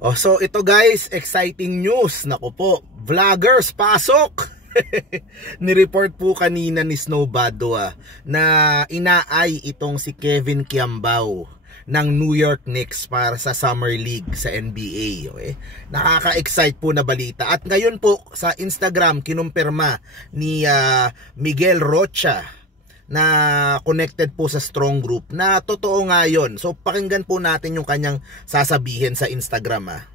Oh, so ito guys, exciting news. Naku po, vloggers, pasok! Nireport po kanina ni Snow Badua na inaay itong si Kevin Kiambao ng New York Knicks para sa Summer League sa NBA. Okay? Nakaka-excite po na balita. At ngayon po sa Instagram, kinumpirma ni Miguel Rocha na connected po sa Strong Group na totoo nga yun. So pakinggan po natin yung kanyang sasabihin sa Instagram.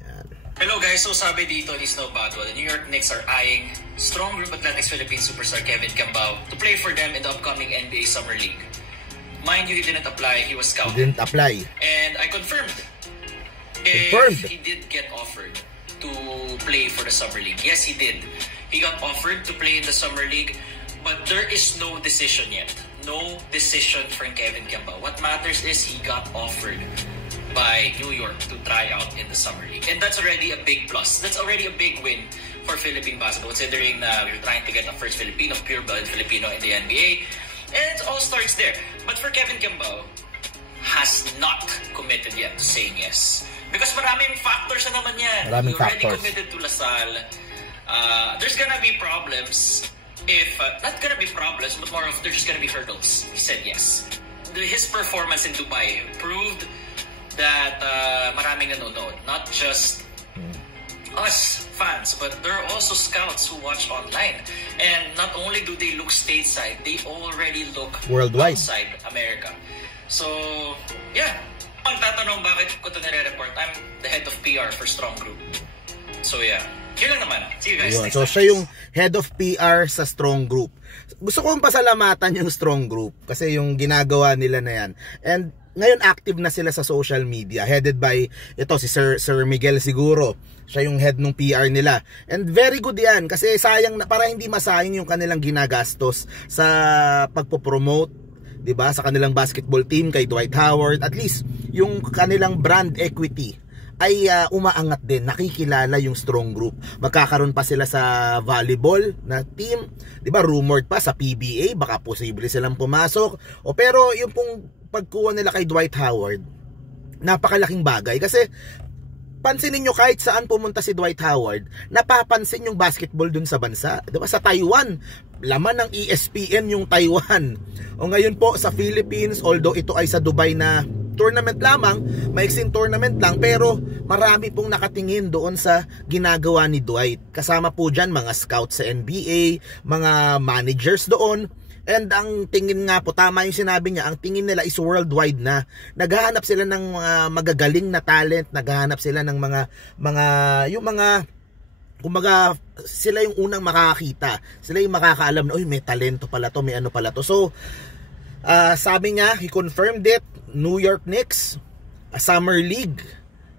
Yan. Hello guys, so sabi dito ni Snow Badua, the New York Knicks are eyeing Strong Group Athletics Philippines superstar Kevin Kiambao to play for them in the upcoming NBA Summer League. Mind you, he didn't apply, he was scouted. He didn't apply. And I confirmed. Confirmed. If he did get offered to play for the Summer League. Yes, he did. He got offered to play in the Summer League. But there is no decision yet. No decision for Kevin Kiambao. What matters is he got offered by New York to try out in the Summer League. And that's already a big plus. That's already a big win for Philippine basketball, considering we're trying to get a first Filipino, pure-blooded Filipino in the NBA. And it all starts there. But for Kevin Kiambao, has not committed yet to saying yes. Because maraming factors na naman yan. He already committed to LaSalle. There's gonna be problems. If not gonna be problems, but more of there's just gonna be hurdles. He said yes. His performance in Dubai proved that maraming nanonood, not just us fans, but there are also scouts who watch online. And not only do they look stateside, they already look worldwide, outside America. So yeah, ang tatanong bakit ko ito nire-report, I'm the head of PR for Strong Group. So yeah, yun lang naman. See you guys next so time. siya yung head of PR sa Strong Group. Gusto kong pasalamatan yung Strong Group kasi yung ginagawa nila na yan. And ngayon active na sila sa social media, headed by ito si Sir Miguel siguro. Siya yung head ng PR nila. And very good yan kasi sayang na, para hindi masayang yung kanilang ginagastos sa pagpo-promote, 'di ba, sa kanilang basketball team kay Dwight Howard. At least yung kanilang brand equity ay umaangat din, nakikilala yung Strong Group. Magkakaroon pa sila sa volleyball na team, 'di ba? Rumored pa sa PBA, baka posible silang pumasok. O pero yung pong pagkuha nila kay Dwight Howard, napakalaking bagay kasi pansinin nyo kahit saan pumunta si Dwight Howard, napapansin yung basketball dun sa bansa, 'di ba? Sa Taiwan, laman ng ESPN yung Taiwan. O ngayon po sa Philippines, although ito ay sa Dubai na tournament lamang, maiksing tournament lang, pero marami pong nakatingin doon sa ginagawa ni Dwight. Kasama po dyan mga scouts sa NBA, mga managers doon. And ang tingin nga po, tama yung sinabi niya, ang tingin nila is worldwide na. Naghahanap sila ng magagaling na talent, naghahanap sila ng kumaga sila yung unang makakakita. Sila yung makakaalam na, may talento pala to, may ano pala to. So, sabi niya, he confirmed it, New York Knicks, a Summer League,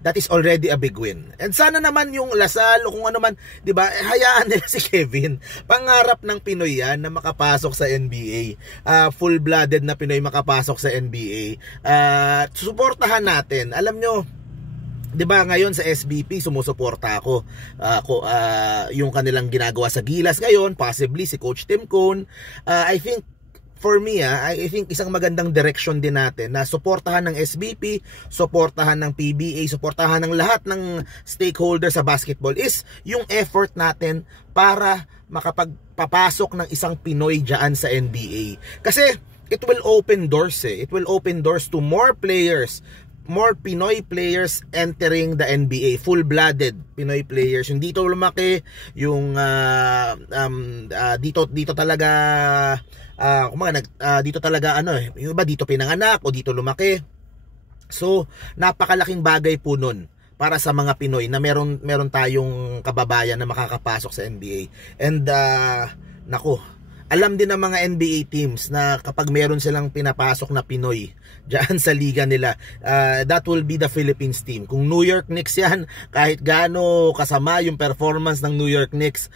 that is already a big win. And sana naman yung LaSalle o kung ano man, 'di ba? Hayaan nila si Kevin. Pangarap ng Pinoy yan na makapasok sa NBA. Full-blooded na Pinoy makapasok sa NBA. Suportahan natin. Alam nyo, 'di ba ngayon sa SBP sumusuporta ako. Yung kanilang ginagawa sa Gilas ngayon, possibly si Coach Tim Cone. I think for me, I think isang magandang direction din natin na suportahan ng SBP, suportahan ng PBA, suportahan ng lahat ng stakeholders sa basketball is yung effort natin para makapagpapasok ng isang Pinoy dyan sa NBA. Kasi it will open doors It will open doors to more players, more Pinoy players entering the NBA, full-blooded Pinoy players. Yung dito lumaki, yung dito talaga dito talaga yung iba dito pinanganak o dito lumaki. So, napakalaking bagay po nun para sa mga Pinoy na meron tayong kababayan na makakapasok sa NBA. And nako, alam din ng mga NBA teams na kapag meron silang pinapasok na Pinoy diyan sa liga nila, that will be the Philippines team. Kung New York Knicks yan, kahit gaano kasama yung performance ng New York Knicks,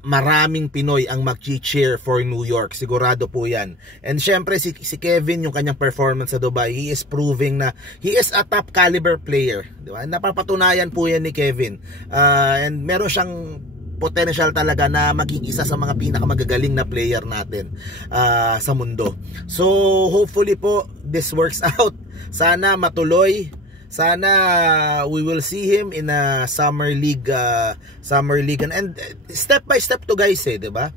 maraming Pinoy ang mag-cheer for New York. Sigurado po yan. And syempre si Kevin, yung kanyang performance sa Dubai, he is proving na he is a top caliber player. Diba? Napapatunayan po yan ni Kevin. And meron siyang potential talaga na maging isa sa mga pinakamagagaling na player natin sa mundo. So hopefully po this works out. Sana matuloy Sana we will see him in a summer league and step by step to guys, 'di ba?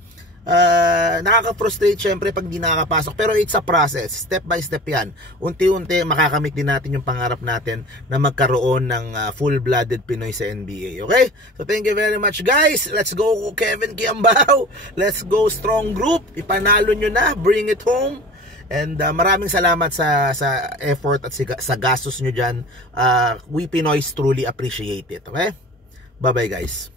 Nakaka-frustrate syempre pag di nakakapasok, pero it's a process, step by step yan. Unti-unti makakamit din natin yung pangarap natin na magkaroon ng full-blooded Pinoy sa NBA. Okay? So thank you very much guys. Let's go Kevin Kiambao. Let's go strong group. Ipanalo nyo na, bring it home. And maraming salamat sa effort at sa gastos nyo dyan. We Pinoys truly appreciate it. Okay? Bye bye guys.